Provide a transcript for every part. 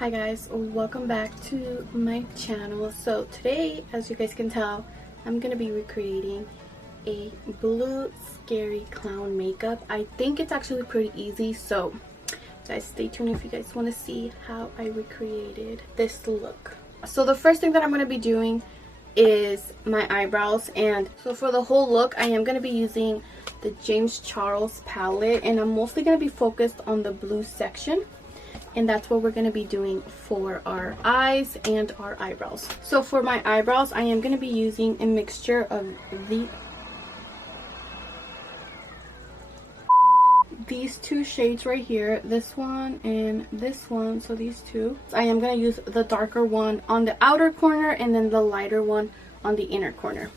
Hi guys, welcome back to my channel. So today, as you guys can tell, I'm gonna be recreating a blue scary clown makeup. I think it's actually pretty easy, so guys stay tuned if you guys want to see how I recreated this look. So the first thing that I'm going to be doing is my eyebrows, and so for the whole look I am going to be using the James Charles palette, and I'm mostly going to be focused on the blue section, and that's what we're going to be doing for our eyes and our eyebrows. So for my eyebrows I am going to be using a mixture of these two shades right here, this one and this one. So these two, I am going to use the darker one on the outer corner and then the lighter one on the inner corner.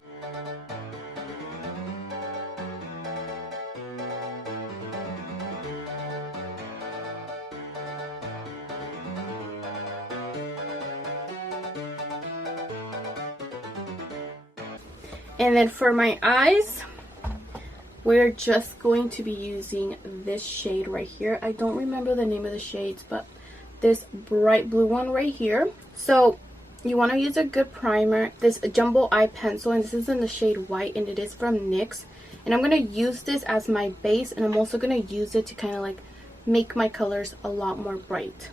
And then for my eyes, we're just going to be using this shade right here. I don't remember the name of the shades, but this bright blue one right here. So you want to use a good primer, this jumbo eye pencil, and this is in the shade white, and it is from NYX. And I'm going to use this as my base, and I'm also going to use it to kind of like make my colors a lot more bright.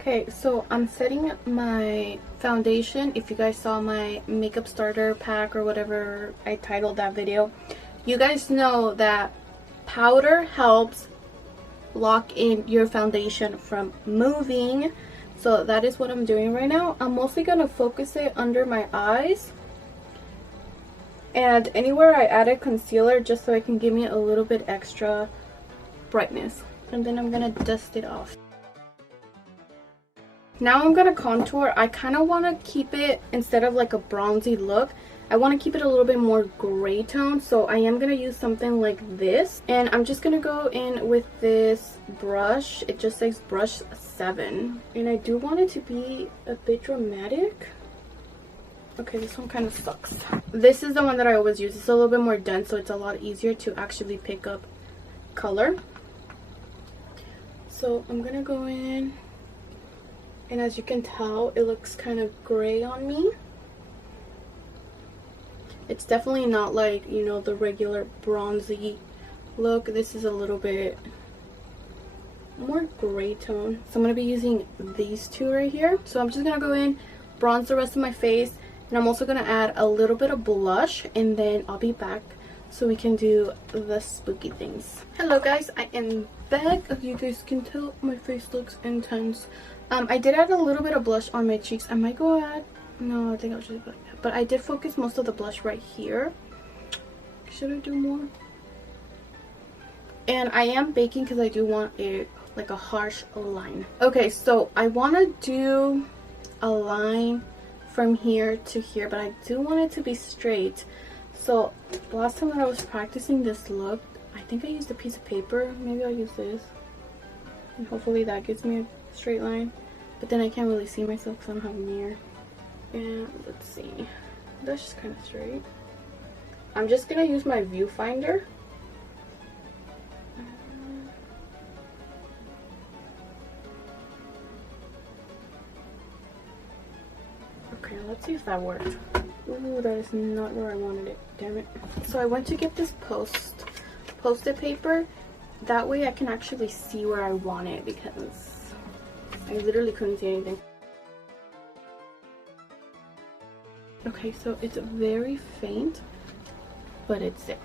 Okay, so I'm setting my foundation. If you guys saw my makeup starter pack or whatever I titled that video, you guys know that powder helps lock in your foundation from moving. So that is what I'm doing right now. I'm mostly going to focus it under my eyes and anywhere I added concealer, just so it can give me a little bit extra brightness. And then I'm going to dust it off. Now I'm going to contour. I kind of want to keep it, instead of like a bronzy look, I want to keep it a little bit more gray tone. So I am going to use something like this. And I'm just going to go in with this brush. It just says brush 7. And I do want it to be a bit dramatic. Okay, this one kind of sucks. This is the one that I always use. It's a little bit more dense, so it's a lot easier to actually pick up color. So I'm going to go in. And as you can tell, it looks kind of gray on me. It's definitely not like, you know, the regular bronzy look. This is a little bit more gray tone. So I'm going to be using these two right here. So I'm just going to go in, bronze the rest of my face. And I'm also going to add a little bit of blush. And then I'll be back so we can do the spooky things. Hello guys, I am back. As you guys can tell, my face looks intense. I did add a little bit of blush on my cheeks. I might go add, no, I think I'll just go like that. But I did focus most of the blush right here. Should I do more? And I am baking because I do want like a harsh line. Okay, so I want to do a line from here to here, but I do want it to be straight. So last time that I was practicing this look, I think I used a piece of paper. Maybe I'll use this. And hopefully that gives me a straight line. But then I can't really see myself because I don't have a mirror. And let's see. That's just kind of straight. I'm just going to use my viewfinder. Okay, let's see if that worked. Ooh, that is not where I wanted it. Damn it. So I went to get this post-it paper. That way I can actually see where I want it, because I literally couldn't see anything. Okay, so it's very faint, but it's there.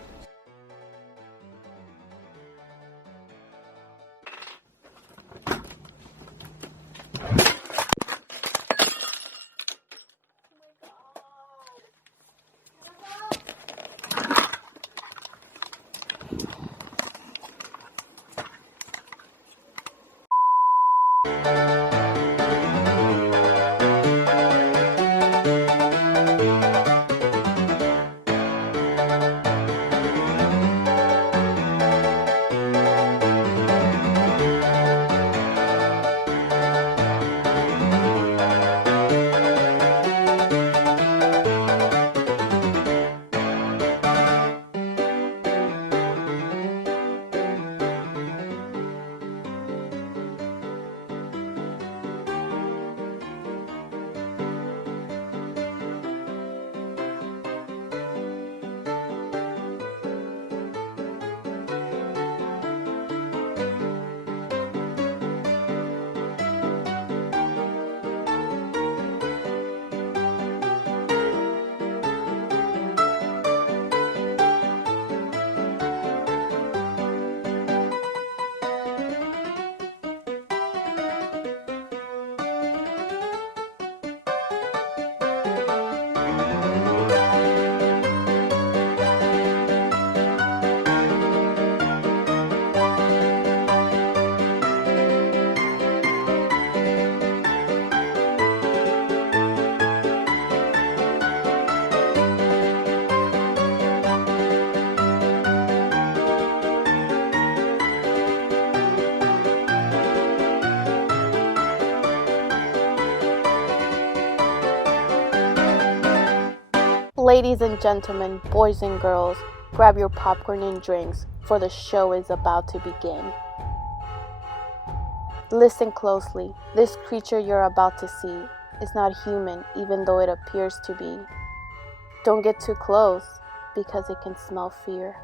Ladies and gentlemen, boys and girls, grab your popcorn and drinks, for the show is about to begin. Listen closely. This creature you're about to see is not human, even though it appears to be. Don't get too close, because it can smell fear.